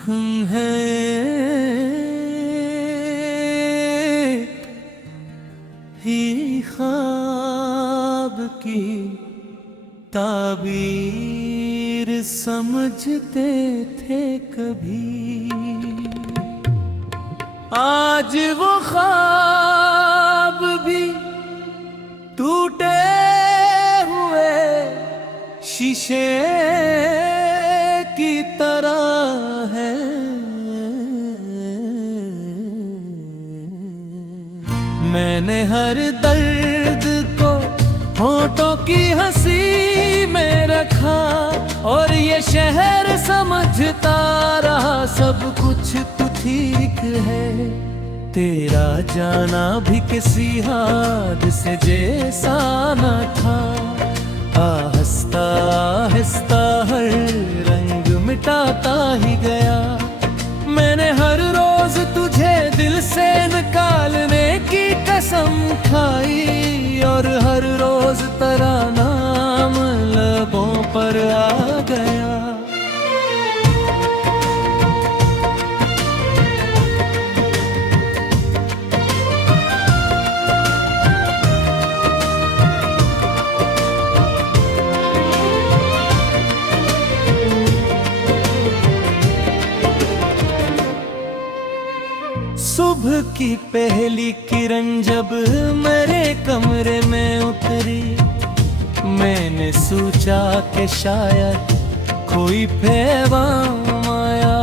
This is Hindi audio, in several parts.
हम हैं ही ख्वाब की ताबीर समझते थे कभी। आज वो ख्वाब भी टूटे हुए शीशे की तरह है। मैंने हर दर्द को होठों की हंसी में रखा और ये शहर समझता रहा सब कुछ तो ठीक है। तेरा जाना भी किसी हादसे जैसा न था। आहिस्ता आहिस्ता हर रंग मिटाता ही गया। मैंने हर रोज तुझे दिल से निकालने की कसम खाई और हर रोज तेरा नाम लबों पर आ गया। सुबह की पहली किरण जब मेरे कमरे में उतरी, मैंने सोचा कि शायद कोई पैगाम आया।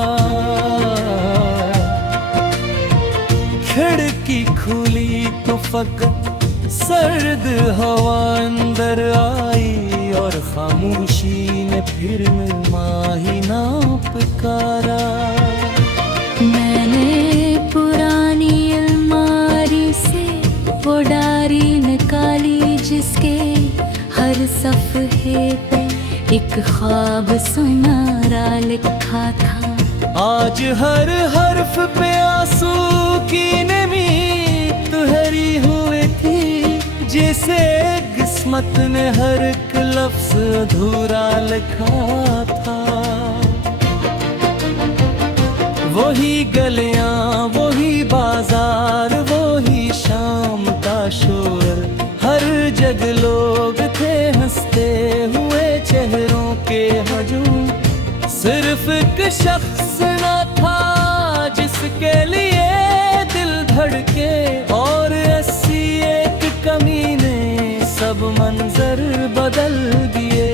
खिड़की खुली तो फकत सर्द हवा अंदर आई और खामोशी ने फिर माही ना पुकारा। मैंने पुरानी अलमारी से वो डायरी निकाली जिसके हर सफ़े पे एक ख्वाब सुनहरा लिखा था। आज हर हर्फ पे आंसू की नमी तुहरी हुई थी, जैसे किस्मत ने हर एक लफ्ज़ अधूरा लिखा था। वही गलियां वही बाजार वही शाम का शोर, हर जगह लोग थे हंसते हुए चेहरों के हजूम। सिर्फ एक शख्स न था जिसके लिए दिल धड़के और 81 कमी ने सब मंजर बदल दिए।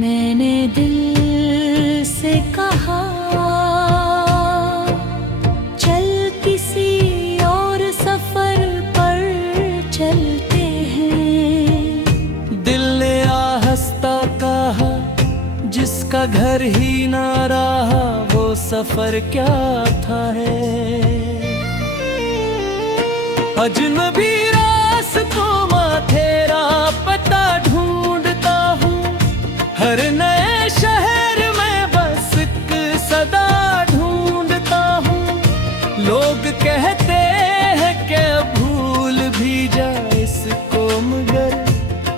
मैंने दिल से कहा चल किसी और सफर पर चलते हैं। दिल ने आहिस्ता कहा जिसका घर ही ना रहा वो सफर क्या था है। अजनबी रास्तों में तेरा पता ढूंढता हूँ, हर नए शहर में बस एक सदा ढूंढता हूँ। लोग कहते हैं कि भूल भी जाए इसको, मगर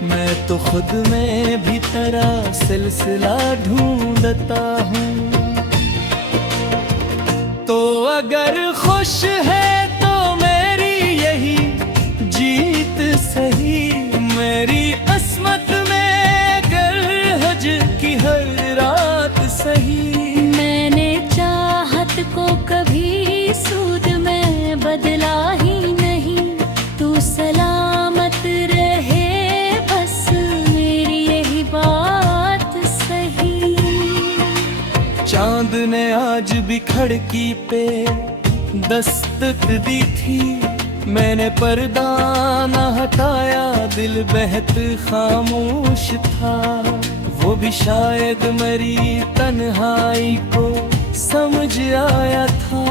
मैं तो खुद में भी तेरा सिलसिला ढूंढता हूँ। तो अगर खुश है तो मेरी यही जीत सही, मेरी किस्मत में गर हज की हर रात सही। मैंने चाहत को कभी सूद में बदला ही नहीं, तू सलामत रहे बस मेरी यही बात सही। चांद ने आज भी खिड़की पे दस्तक दी थी, मैंने पर्दा न हटाया दिल बेहद खामोश था। वो भी शायद मेरी तन्हाई को समझ आया था।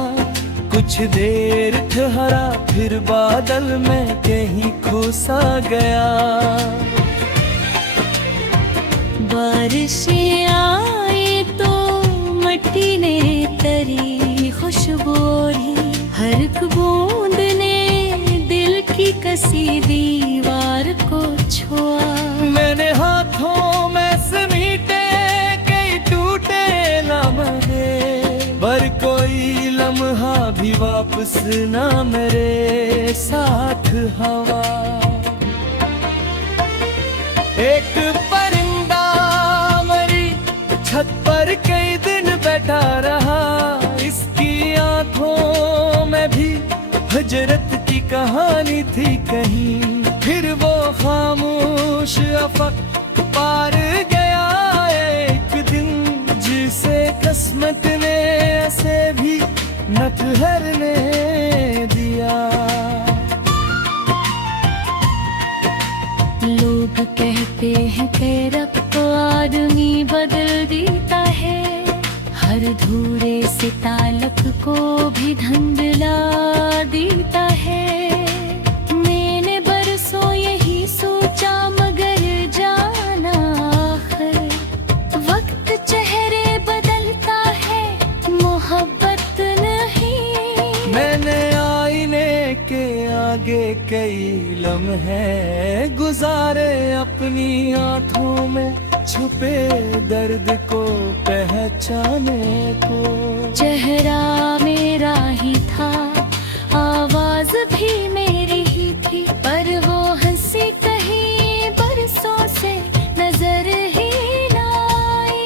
कुछ देर ठहरा फिर बादल में कहीं खो सा गया। बारिशें आई तो मिट्टी ने तेरी खुशबू ली, हर एक बूंद ने दिल की कसी दीवार को छुआ। मैंने हाथों में समेटे कई टूटे वापस ना मेरे साथ हवा। एक परिंदा मरी छत पर कई दिन बैठा रहा, इसकी आंखों में भी हजरत की कहानी थी कहीं। फिर वो खामोश अफक पार गया एक दिन, जिसे किस्मत ने ऐसे भी न ठहरने दिया। लोग कहते हैं कि रब को आदमी बदल देता है, हर धूरे से तालक को भी धंधला देता है। मैंने बरसों यही सोचा मगर जाना आखिर वक्त चेहरे बदलता है, मोहब्बत नहीं। मैंने आईने के आगे कई लम्हे गुजारे, अपनी आंखों में छुपे दर्द को पहचाने को। चेहरा मेरा ही था, आवाज भी मेरी ही थी, पर वो हंसी कहीं बरसों से नजर ही ना आई।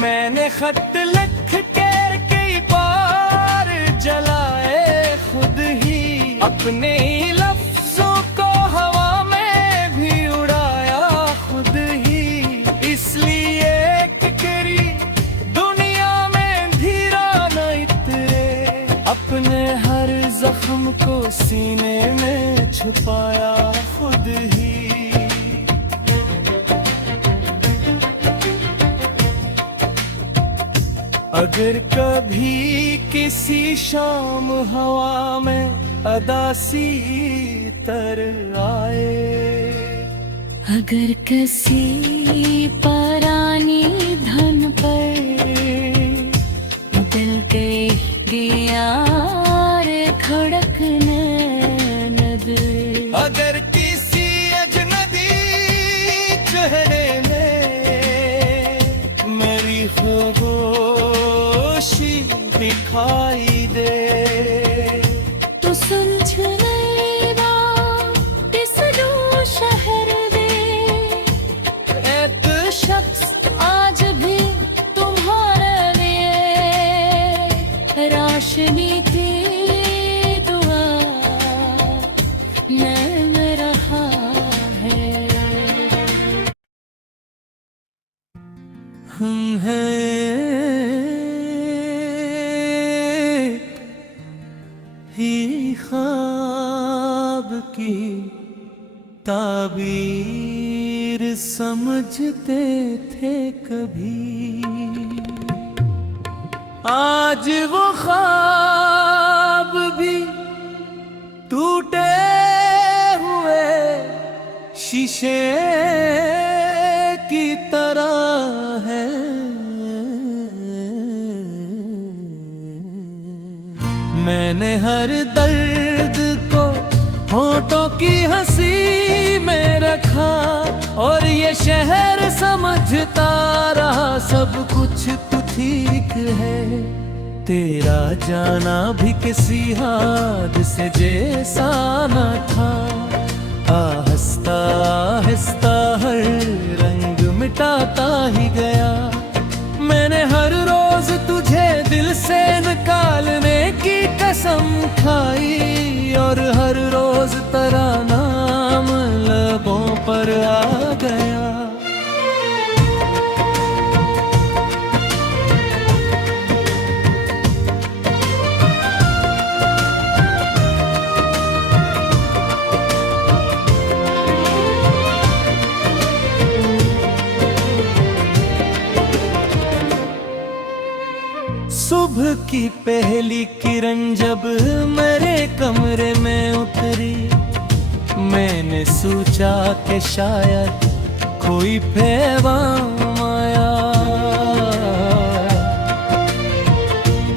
मैंने खत लिख के कई बार जलाए खुद ही, अपने ही लफ्जों को हवा में भी उड़ाया खुद ही। इसलिए करी दुनिया में धीरा न इतरे, अपने हर जख्म को सीने में छुपाया खुद ही। अगर कभी किसी शाम हवा में अदासी तर आए, अगर किसी परानी धन पर दिल के यार खड़कने न दे, अगर किसी अजनबी चेहरे में मेरी खामोशी दिखाई दे, तो सुलझने ना इस दो शहर में एक शख्स आज भी तुम्हारे लिए राशनी की दुआ ले रहा है। हम हैं ही ख्वाब की ताबीर समझते थे कभी, आज वो ख्वाब भी टूटे हुए शीशे की तरह है। मैंने हर दर्द को होठों की हंसी में रखा, और ये शहर समझता रहा सब कुछ तो ठीक है। तेरा जाना भी किसी हादसे जैसा न था, आहिस्ता आहिस्ता हर रंग मिटाता ही गया। मैंने हर रोज तुझे दिल से निकालने की कसम खाई, और हर रोज तेरा नाम लबों पर आ गया। सुबह की पहली किरण जब मेरे कमरे में उतरी, मैंने सोचा कि शायद कोई पैगाम आया।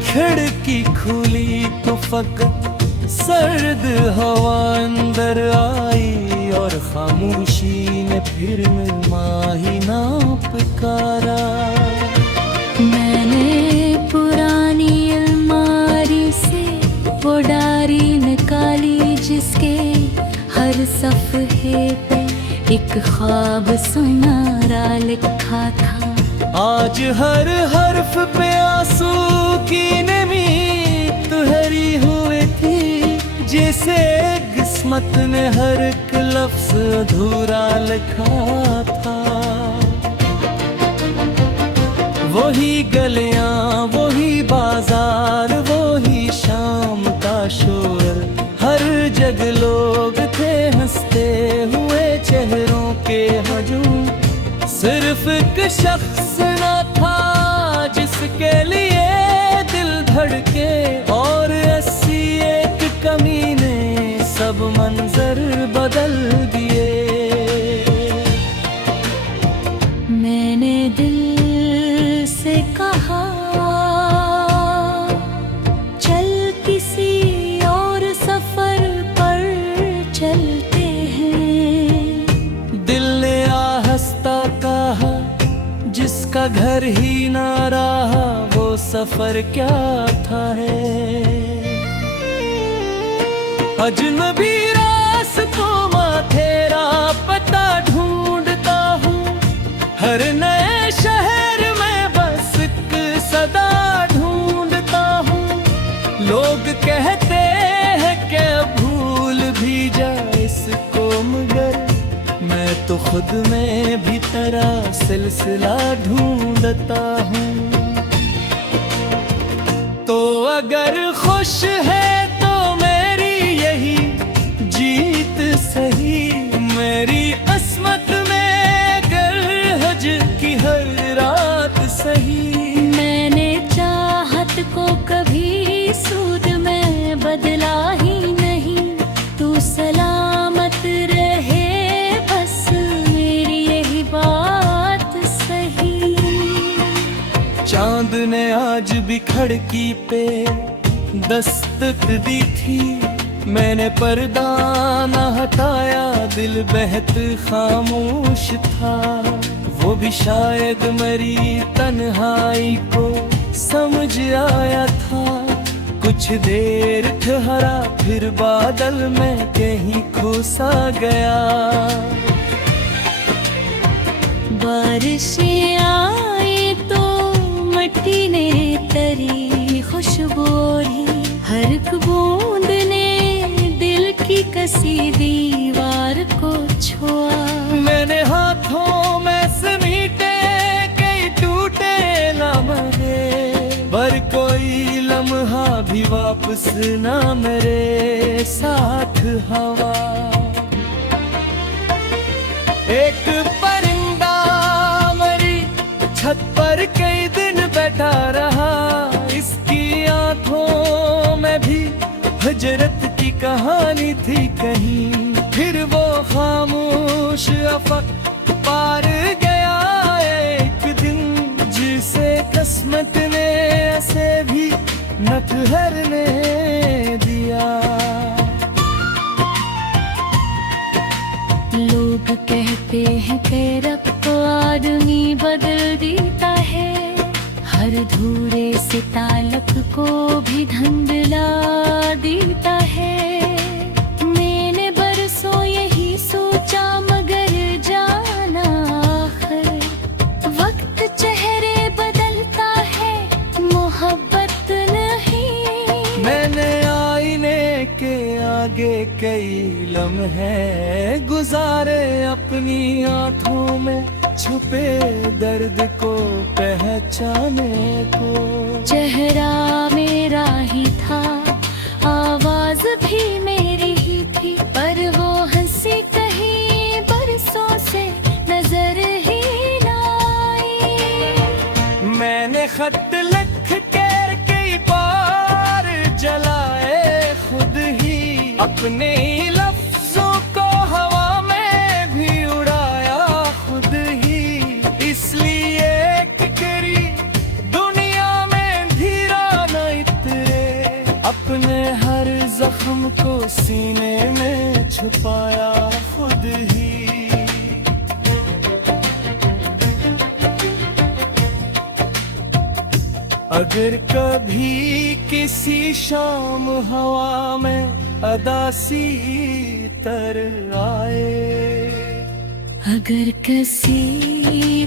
खिड़की खुली तो फकत सर्द हवा अंदर आई, और खामोशी ने फिर माही ना पुकारा। मैंने पुरानी अलमारी से सफ़हे पे एक ख्वाब सुनारा लिखा था। आज हर हर्फ पे आंसू की नमी तुहरी हुई थी, जिसे किस्मत ने हर एक लफ्ज अधूरा लिखा था। वही गलियां, वही बाजार, वही शाम का शोर, हर जगह लोग थे हंसते हुए चेहरों के हजूम। सिर्फ एक शख्स न था जिसके लिए दिल धड़के, और ऐसी एक कमी ने सब मंजर बदल दिए। मैंने दिल से कहा चल किसी और सफर पर चलते हैं। दिल ने आहिस्ता कहा जिसका घर ही ना रहा, वो सफर क्या था है। अजनबी रास्तों में तेरा पता ढूंढता हूँ, हर नए शहर में बस एक सदा ढूंढता हूँ। लोग कहते हैं कि भूल भी जाए इसको, मगर मैं तो खुद में भी तेरा सिलसिला ढूंढता हूँ। तो अगर खुश है तो मेरी यही जीत सही, मेरी अस्मत में कर हज की हर रात सही। मैंने चाहत को कभी सूद में बदला ही नहीं, तू सलामत रहे बस मेरी यही बात सही। चांद ने आज भी खिड़की पे दस्तक दी थी, मैंने पर्दा न हटाया, दिल बेहद खामोश था। वो भी शायद मेरी तन्हाई को समझ आया था। कुछ देर ठहरा फिर बादल में कहीं खो सा गया। बारिशें आई तो मिट्टी ने तेरी खुशबू ओढ़ी, हर एक बूंद ने दिल की कसी दीवार को छुआ। मैंने हाथों में समीटे कई टूटे लम्हे, पर कोई लम्हा भी वापस ना मेरे साथ हवा। एक परिंदा मेरी छत पर कई दिन बैठा रहा, इसकी आंखों में भी हजरत की कहानी थी कहीं। फिर वो खामोश अफक पार गया एक दिन, जिसे किस्मत ने ऐसे भी न ठहरने दिया। लोग कहते हैं कि रब को आदमी बदल देता है, हर धूरे से तालक को भी धंधला देता है। मैंने बरसों यही सोचा मगर जाना आखिर वक्त चेहरे बदलता है, मोहब्बत नहीं। मैंने आईने के आगे कई लम्हे गुजारे, अपनी आंखों में छुपे दर्द को पहचाने को। चेहरा मेरा ही था, आवाज भी मेरी ही थी, पर वो हंसी कहीं बरसों से नजर ही ना आई। मैंने खत लिख के कई बार जलाए खुद ही, अपने लफ्जों को हवा में भी उड़ाया खुद ही। इसलिए कि तेरी दुनिया में धीरा न इतरे, अपने हर जख्म को सीने में छुपाया खुद ही। अगर कभी किसी शाम हवा में अदासी उतर आए। अगर किसी